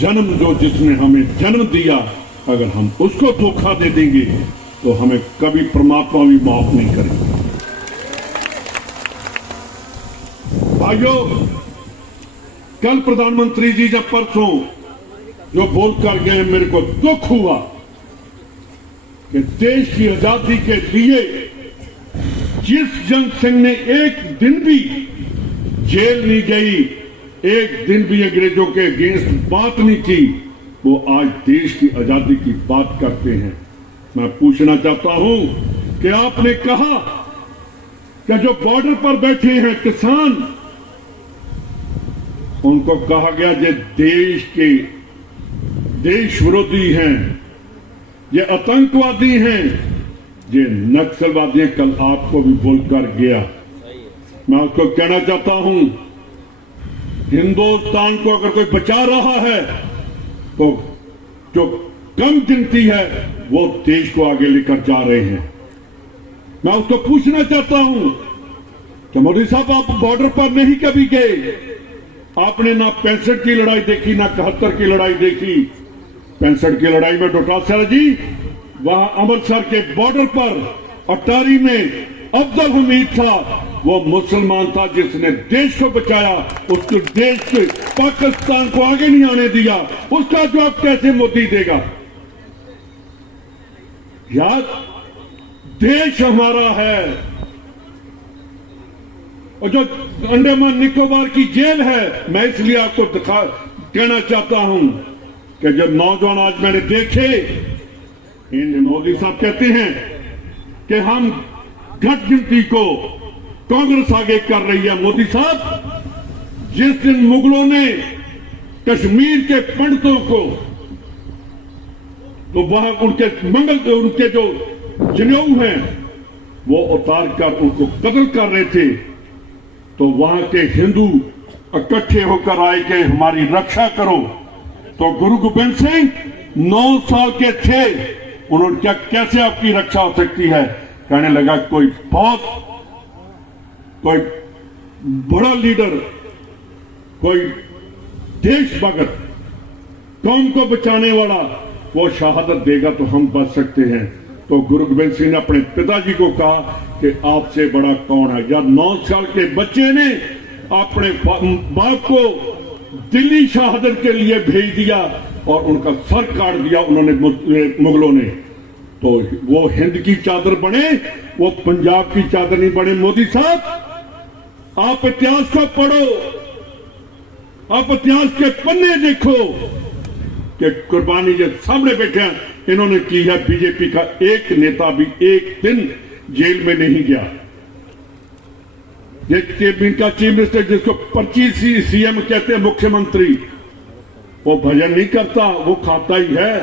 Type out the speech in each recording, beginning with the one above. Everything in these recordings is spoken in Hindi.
जन्म जो जिसने हमें जन्म दिया, अगर हम उसको धोखा दे देंगे तो हमें कभी परमात्मा भी माफ नहीं करेगा। भाइयों, कल प्रधानमंत्री जी जब परसों जो बोल कर गए, मेरे को दुख हुआ कि देश की आजादी के लिए जिस जंग सिंह ने एक दिन भी जेल नहीं गई, एक दिन भी अंग्रेजों के अगेंस्ट बात नहीं की, वो आज देश की आजादी की बात करते हैं। मैं पूछना चाहता हूं कि आपने कहा कि जो बॉर्डर पर बैठे हैं किसान, उनको कहा गया ये देश के देश विरोधी हैं, ये आतंकवादी हैं, ये नक्सलवादी हैं। कल आपको भी बोलकर गया। मैं उसको कहना चाहता हूं, हिंदुस्तान को अगर कोई बचा रहा है तो जो कम गिनती है वो देश को आगे लेकर जा रहे हैं। मैं उसको पूछना चाहता हूं कि मोदी साहब, आप बॉर्डर पर नहीं कभी गए, आपने ना 65 की लड़ाई देखी, ना 71 की लड़ाई देखी। 65 की लड़ाई में डोटासरा जी वहां अमृतसर के बॉर्डर पर अटारी में अब्दुल हमीद था, वो मुसलमान था जिसने देश को बचाया, उसके देश के पाकिस्तान को आगे नहीं आने दिया। उसका जवाब कैसे मोदी देगा? यार, देश हमारा है। और जो अंडमान निकोबार की जेल है, मैं इसलिए आपको कहना चाहता हूं कि जब नौजवान आज मैंने देखे, इन मोदी साहब कहते हैं कि हम घट गिनती को कांग्रेस आगे कर रही है। मोदी साहब, जिस दिन मुगलों ने कश्मीर के पंडितों को, तो वहां उनके जो जनेऊ हैं वो उतार कर उनको कत्ल कर रहे थे, तो वहां के हिंदू इकट्ठे होकर आए कि हमारी रक्षा करो। तो गुरु गोबिंद सिंह 9 साल के थे, उन्होंने क्या कैसे आपकी रक्षा हो सकती है? कहने लगा कोई बड़ा लीडर, कोई देशभक्त, कौम को बचाने वाला, वो शहादत देगा तो हम बच सकते हैं। तो गुरु गोबिंद सिंह ने अपने पिताजी को कहा कि आपसे बड़ा कौन है? जब 9 साल के बच्चे ने अपने बाप को दिल्ली शहादत के लिए भेज दिया और उनका सर काट दिया उन्होंने, मुगलों ने, तो वो हिंद की चादर बने, वो पंजाब की चादर नहीं बने। मोदी साहब, आप इतिहास को पढ़ो, आप इतिहास के पन्ने देखो कि कुर्बानी जो सामने बैठे हैं, इन्होंने की है। बीजेपी का एक नेता भी एक दिन जेल में नहीं गया। इनका चीफ मिनिस्टर, जिसको 25 सीएम कहते हैं, मुख्यमंत्री, वो भजन नहीं करता, वो खाता ही है।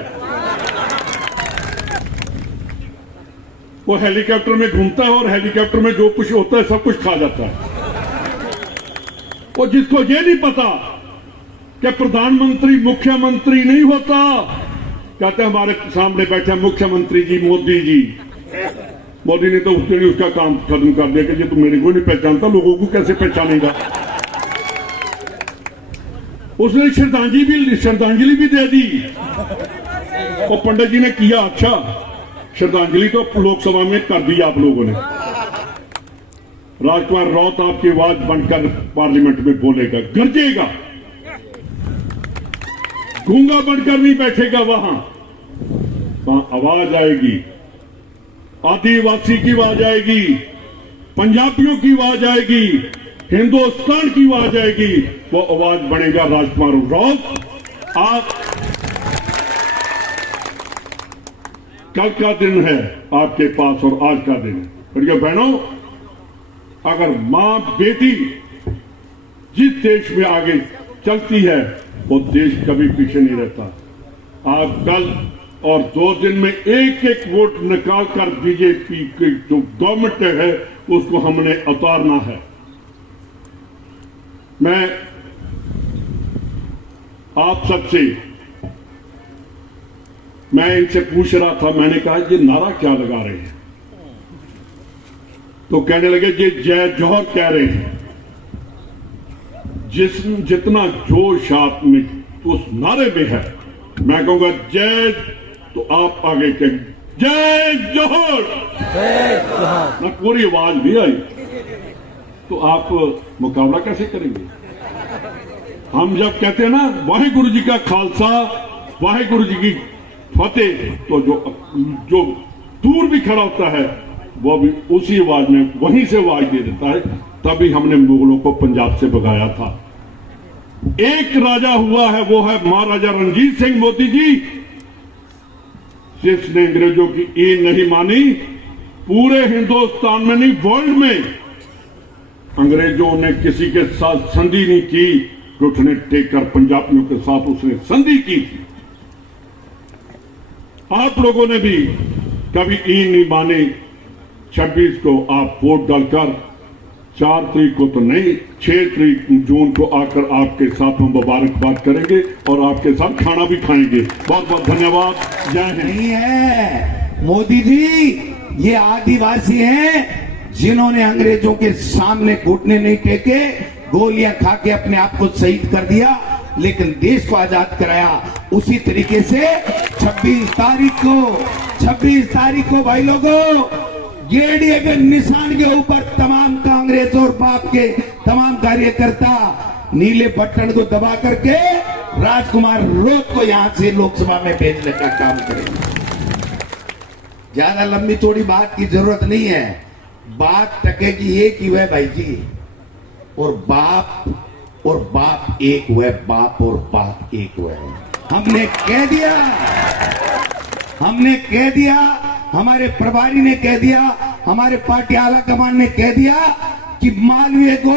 वो हेलीकॉप्टर में घूमता है और हेलीकॉप्टर में जो कुछ होता है सब कुछ खा जाता है। और जिसको ये नहीं पता कि प्रधानमंत्री मुख्यमंत्री नहीं होता, कहते हैं हमारे सामने बैठे मुख्यमंत्री जी, मोदी जी। मोदी ने तो उसके लिए उसका काम खत्म कर दिया कि ये तो मेरे को नहीं पहचानता, लोगों को कैसे पहचानेगा? उसने श्रद्धांजलि भी दे दी। और पंडित जी ने किया, अच्छा श्रद्धांजलि तो लोकसभा में कर दी आप लोगों ने। राजकुमार राउत आपकी आवाज बनकर पार्लियामेंट में बोलेगा, गरजेगा, गूंगा बनकर नहीं बैठेगा। वहां आवाज आएगी, आदिवासी की आवाज आएगी, पंजाबियों की आवाज आएगी, हिंदुस्तान की आवाज आएगी। वो आवाज बनेगा राजकुमार राउत। आप कल का दिन है आपके पास और आज का दिन है। भैया बहनों, अगर मां बेटी जिस देश में आगे चलती है, वो देश कभी पीछे नहीं रहता। आज कल और 2 दिन में एक वोट निकालकर बीजेपी की जो गवर्नमेंट है उसको हमने उतारना है। मैं आप सबसे इनसे पूछ रहा था, मैंने कहा ये नारा क्या लगा रहे हैं? तो कहने लगे ये जय जौहर कह रहे हैं। जितना जोश आप में उस नारे में है। मैं कहूंगा जय, तो आप आगे कहें जय जोहर। ना पूरी आवाज नहीं आई तो आप मुकाबला कैसे करेंगे? हम जब कहते हैं ना वाहिगुरु जी का खालसा वाहिगुरु जी की फतेह, तो जो दूर भी खड़ा होता है वो भी उसी आवाज में वहीं से आवाज दे देता है। तभी हमने मुगलों को पंजाब से भगाया था। एक राजा हुआ है, वो है महाराजा रणजीत सिंह मोदी जी, जिसने अंग्रेजों की ईन नहीं मानी। पूरे हिंदुस्तान में नहीं, वर्ल्ड में अंग्रेजों ने किसी के साथ संधि नहीं की, घुटने टेक कर पंजाबियों के साथ उसने संधि की थी। आप लोगों ने भी कभी ईन नहीं मानी। 26 को आप वोट डालकर 4 तारीख को तो नहीं, 6 जून को आकर आपके साथ हम मुबारकबाद करेंगे और आपके साथ खाना भी खाएंगे। बहुत बहुत धन्यवाद। जय हिंद। नहीं है मोदी जी, ये आदिवासी हैं जिन्होंने अंग्रेजों के सामने घुटने नहीं टेके, गोलियां खा के अपने आप को शहीद कर दिया, लेकिन देश को आजाद कराया। उसी तरीके से 26 तारीख को भाई लोगों, जेडीए के निशान के ऊपर तमाम कांग्रेस और बाप के तमाम कार्यकर्ता नीले बटन को दबा करके राजकुमार रोत को यहां से लोकसभा में भेजने का काम करेंगे। ज्यादा लंबी चौड़ी बात की जरूरत नहीं है, बात टकेगी एक ही है भाई जी, और बाप एक हुए, बाप और बाप एक हुए। हमने कह दिया, हमारे प्रभारी ने कह दिया, हमारे पार्टी आला कमान ने कह दिया कि मालवीय को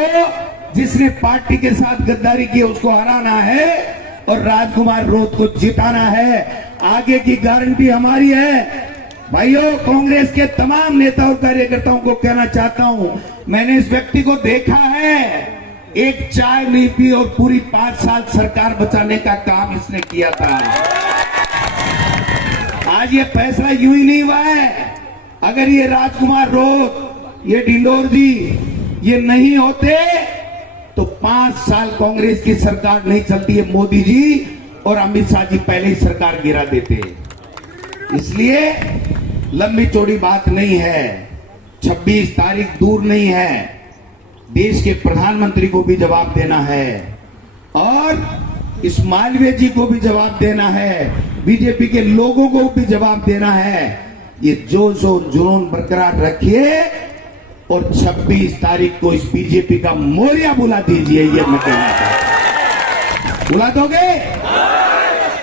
जिसने पार्टी के साथ गद्दारी की उसको हराना है और राजकुमार रोत को जिताना है। आगे की गारंटी हमारी है। भाइयों, कांग्रेस के तमाम नेता और कार्यकर्ताओं को कहना चाहता हूं, मैंने इस व्यक्ति को देखा है, एक चाय नहीं पी और पूरी 5 साल सरकार बचाने का काम इसने किया था। आज ये फैसला यूं ही नहीं हुआ है। अगर ये राजकुमार रोत, ये डिंडोर जी ये नहीं होते तो 5 साल कांग्रेस की सरकार नहीं चलती है। मोदी जी और अमित शाह जी पहले ही सरकार गिरा देते। इसलिए लंबी चौड़ी बात नहीं है, 26 तारीख दूर नहीं है। देश के प्रधानमंत्री को भी जवाब देना है और इस मालवीय जी को भी जवाब देना है, बीजेपी के लोगों को भी जवाब देना है। ये जोश और जुनून बरकरार रखिए और 26 तारीख को इस बीजेपी का मोरिया बुला दीजिए। ये मैं कहना चाहता हूं।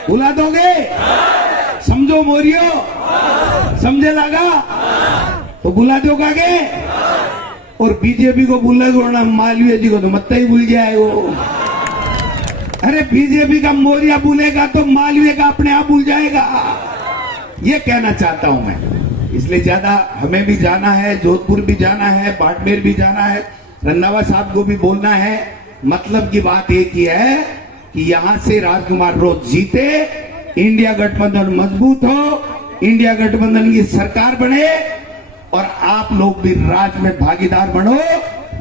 बुला दोगे? समझो मोरियो, समझे लगा तो बुला दोगा के, और बीजेपी को बुला ना, मालवीय जी को तो मत ही भूल जाए वो। अरे बीजेपी का मोरिया भूलेगा तो मालवीय का अपने आप भूल जाएगा। ये कहना चाहता हूं मैं। इसलिए ज्यादा हमें भी जाना है, जोधपुर भी जाना है, बाड़मेर भी जाना है, रंधावा साहब को भी बोलना है। मतलब की बात एक ही है कि यहां से राजकुमार रोत जीते, इंडिया गठबंधन मजबूत हो, इंडिया गठबंधन की सरकार बने और आप लोग भी राज में भागीदार बनो।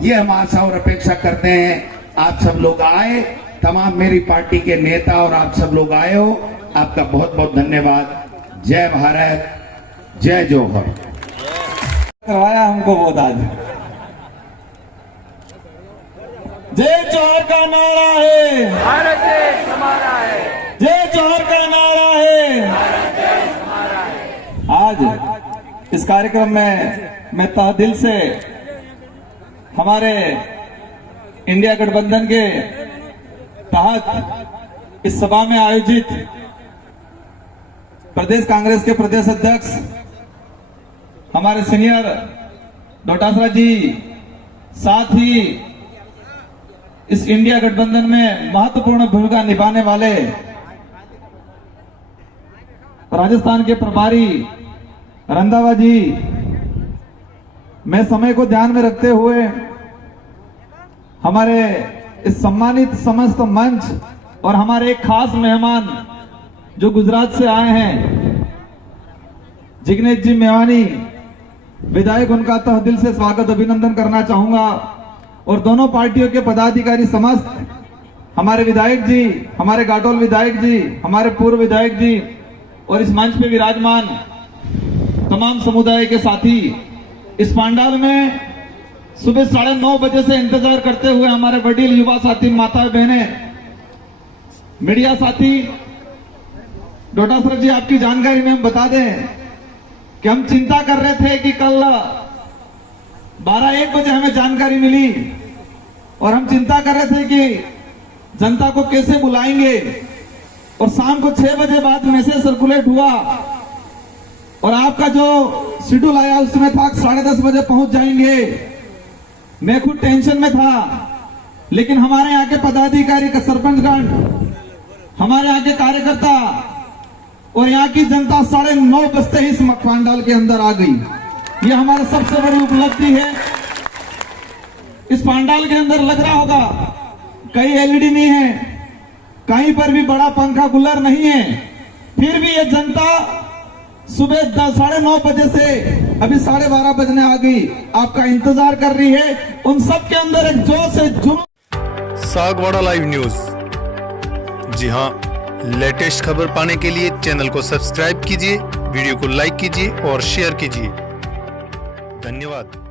ये हम आशा और अपेक्षा करते हैं। आप सब लोग आए, तमाम मेरी पार्टी के नेता और आप सब लोग आए हो, आपका बहुत बहुत धन्यवाद। जय भारत, जय जोहर। करवाया हमको बहुत आज। जय जोहर का नारा है, भारत देश हमारा है। जय जोहर का नारा है, भारत देश हमारा है। आज इस कार्यक्रम में मैं तहदिल से हमारे इंडिया गठबंधन के तहत इस सभा में आयोजित प्रदेश कांग्रेस के प्रदेश अध्यक्ष हमारे सीनियर डोटासरा जी, साथ ही इस इंडिया गठबंधन में महत्वपूर्ण भूमिका निभाने वाले राजस्थान के प्रभारी रंधावा जी, मैं समय को ध्यान में रखते हुए हमारे इस सम्मानित समस्त मंच और हमारे एक खास मेहमान जो गुजरात से आए हैं, जिग्नेश जी मेवानी विधायक, उनका तहदिल से स्वागत अभिनंदन करना चाहूंगा। और दोनों पार्टियों के पदाधिकारी समस्त हमारे विधायक जी, हमारे गाटोल विधायक जी, हमारे पूर्व विधायक जी और इस मंच पे विराजमान तमाम समुदाय के साथी, इस पंडाल में सुबह 9:30 बजे से इंतजार करते हुए हमारे वडील युवा साथी, माता बहने, मीडिया साथी, डोटासरा जी आपकी जानकारी में हम बता दें कि हम चिंता कर रहे थे कि कल 12-1 बजे हमें जानकारी मिली और हम चिंता कर रहे थे कि जनता को कैसे बुलाएंगे, और शाम को 6 बजे बाद मैसेज सर्कुलेट हुआ और आपका जो शेड्यूल आया उसमें था 10:30 बजे पहुंच जाएंगे। मैं खुद टेंशन में था, लेकिन हमारे यहाँ के पदाधिकारी का सरपंचगण, हमारे यहाँ के कार्यकर्ता और यहाँ की जनता 9:30 बजते ही इस पंडाल के अंदर आ गई। ये हमारा सबसे बड़ी उपलब्धि है। इस पंडाल के अंदर लग रहा होगा कहीं एलईडी नहीं है, कहीं पर भी बड़ा पंखा कूलर नहीं है, फिर भी ये जनता सुबह 9:30 बजे से अभी 12:30 बजने आ गई, आपका इंतजार कर रही है। उन सब के अंदर एक जोश है, जुनून। सागवाड़ा लाइव न्यूज, जी हां, लेटेस्ट खबर पाने के लिए चैनल को सब्सक्राइब कीजिए, वीडियो को लाइक कीजिए और शेयर कीजिए। धन्यवाद।